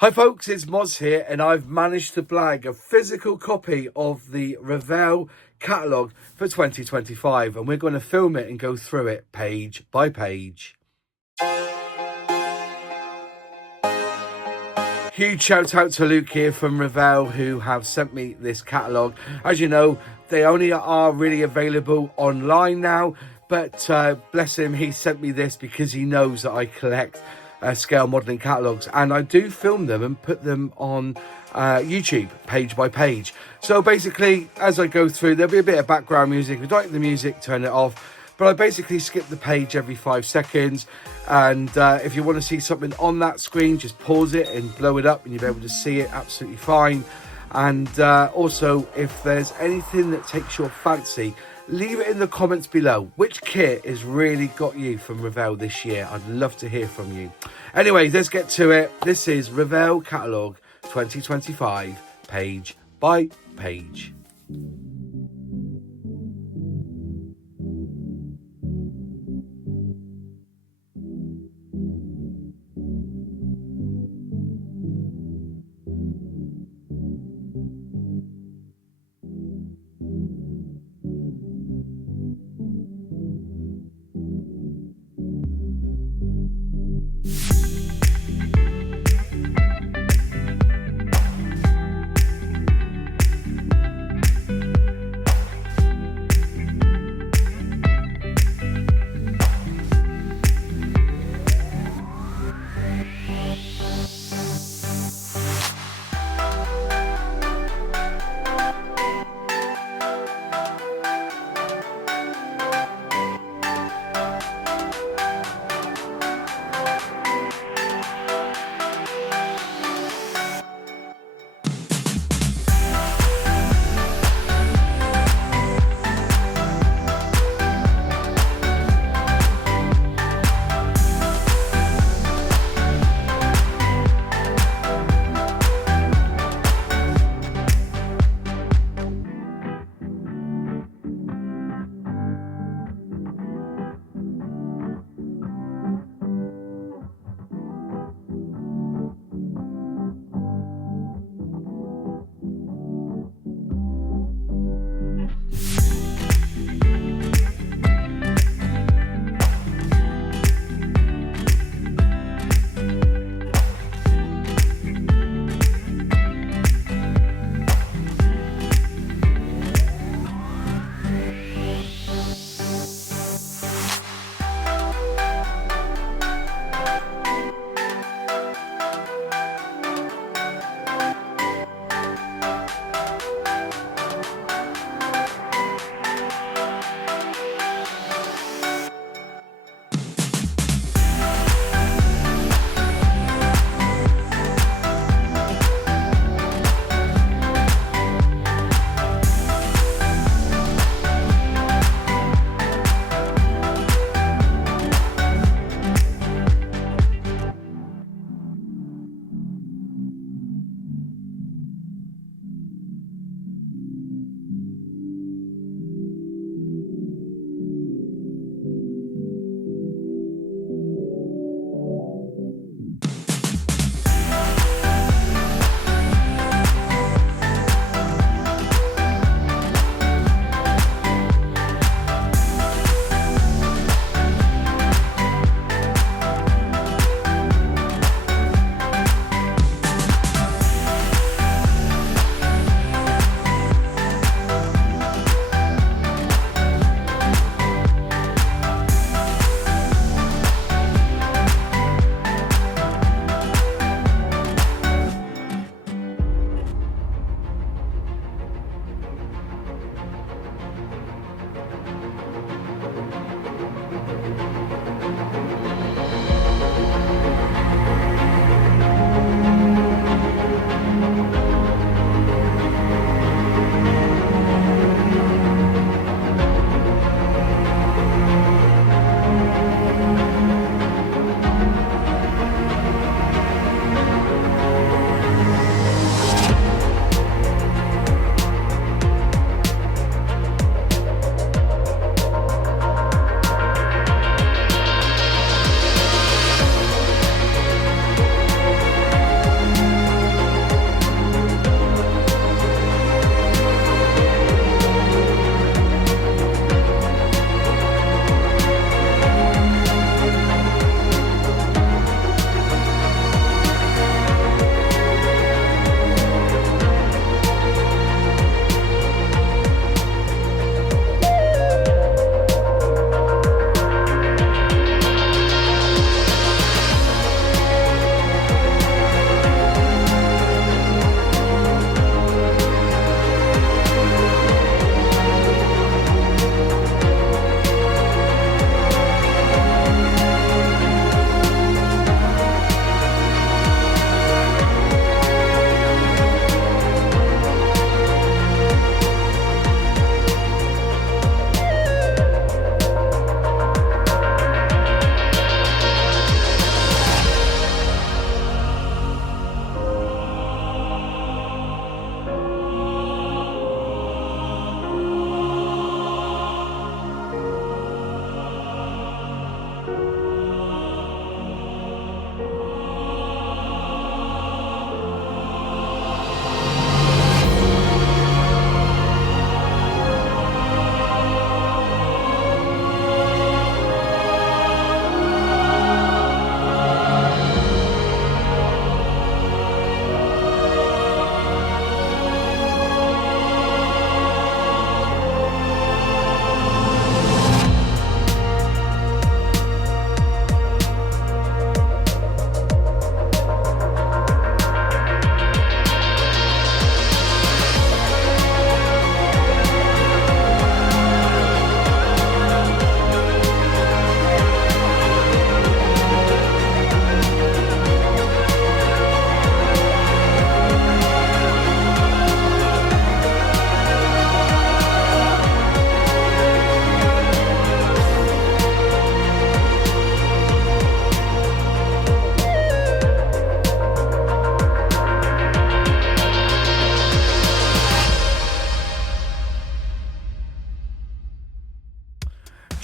Hi folks, it's Moz here, and I've managed to blag a physical copy of the Revell Catalogue for 2025, and we're going to film it and go through it page by page. Huge shout out to Luke here from Revell, who have sent me this catalogue. As you know, they only are really available online now, but bless him, he sent me this because he knows that I collect scale modelling catalogues, and I do film them and put them on YouTube page by page. So basically, as I go through, there'll be a bit of background music. If you don't like the music, turn it off. But I basically skip the page every 5 seconds, and if you want to see something on that screen, just pause it and blow it up and you'll be able to see it absolutely fine. And also, if there's anything that takes your fancy, leave it in the comments below. Which kit has really got you from Revell this year? I'd love to hear from you. Anyways, let's get to it. This is Revell Catalogue 2025, page by page.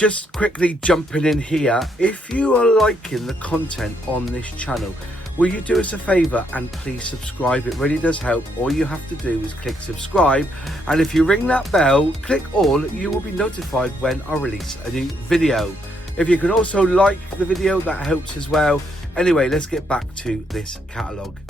just quickly jumping in here, if you are liking the content on this channel, will you do us a favour and please subscribe? It really does help. All you have to do is click subscribe, and if you ring that bell, click all, you will be notified when I release a new video. If you can also like the video, that helps as well. Anyway, let's get back to this catalogue.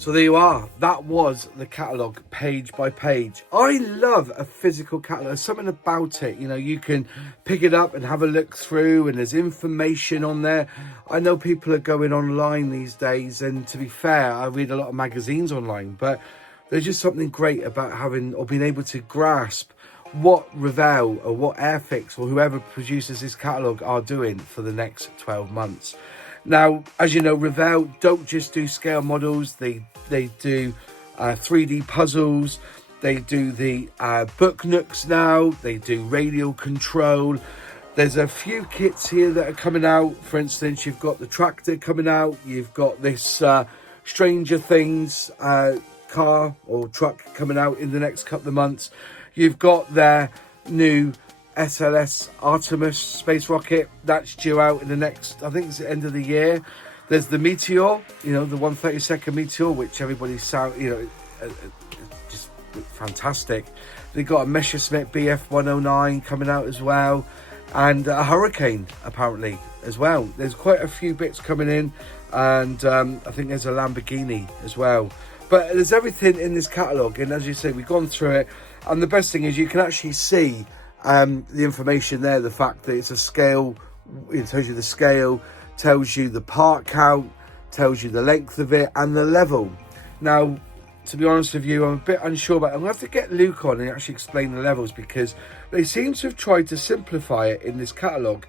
So there you are. That was the catalogue page by page. I love a physical catalogue. There's something about it. You know, you can pick it up and have a look through, and there's information on there. I know people are going online these days, and to be fair, I read a lot of magazines online, but there's just something great about having or being able to grasp what Revell or what Airfix or whoever produces this catalogue are doing for the next 12 months. Now, as you know, Revell don't just do scale models. They do 3D puzzles. They do the book nooks now. They do radial control. There's a few kits here that are coming out. For instance, you've got the tractor coming out. You've got this Stranger Things car or truck coming out in the next couple of months. You've got their new SLS Artemis space rocket that's due out in the next, I think it's the end of the year. There's the Meteor, you know, the 1/32 Meteor, which everybody's just fantastic. They've got a Messerschmitt BF109 coming out as well, and a Hurricane apparently as well. There's quite a few bits coming in, and I think there's a Lamborghini as well. But there's everything in this catalogue, and as you say, we've gone through it, and the best thing is you can actually see the information there, the fact that it's a scale. It tells you the scale, tells you the part count, tells you the length of it and the level. Now, to be honest with you, I'm a bit unsure about it. I'm going to have to get Luke on and actually explain the levels, because they seem to have tried to simplify it in this catalogue.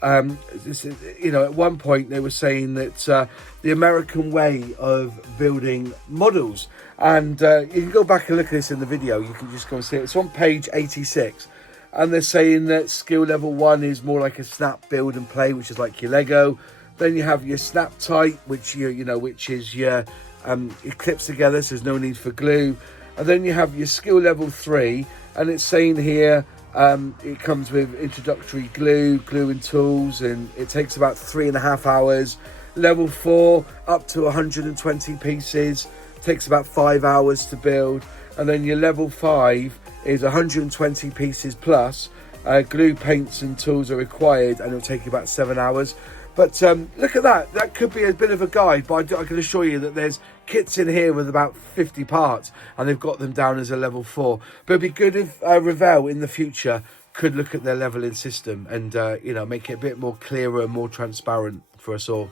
You know, at one point they were saying that the American way of building models, and you can go back and look at this in the video. You can just go and see it. It's on page 86. And they're saying that skill level 1 is more like a snap, build and play, which is like your Lego. Then you have your snap tight, which which is your it clips together, so there's no need for glue. And then you have your skill level 3, and it's saying here it comes with introductory glue and tools, and it takes about 3.5 hours. Level 4 up to 120 pieces, takes about 5 hours to build. And then your level 5 is 120 pieces plus. Glue, paints and tools are required, and it'll take you about 7 hours. But look at that. That could be a bit of a guide, but I can assure you that there's kits in here with about 50 parts, and they've got them down as a level 4. But it'd be good if Revell in the future could look at their leveling system and make it a bit more clearer and more transparent for us all.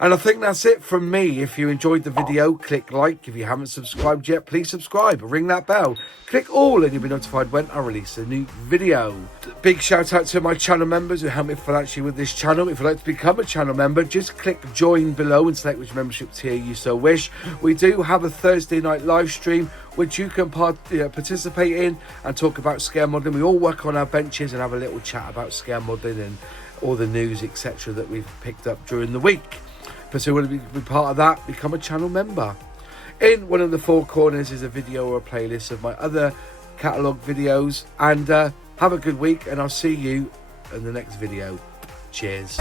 And I think that's it from me. If you enjoyed the video, click like. If you haven't subscribed yet, please subscribe. Ring that bell. Click all and you'll be notified when I release a new video. Big shout out to my channel members who help me financially with this channel. If you'd like to become a channel member, just click join below and select which membership tier you so wish. We do have a Thursday night live stream which you can participate in and talk about scale modelling. We all work on our benches and have a little chat about scale modelling and all the news, etc. that we've picked up during the week. But so you want to be part of that, become a channel member. In one of the 4 corners is a video or a playlist of my other catalogue videos. And have a good week, and I'll see you in the next video. Cheers.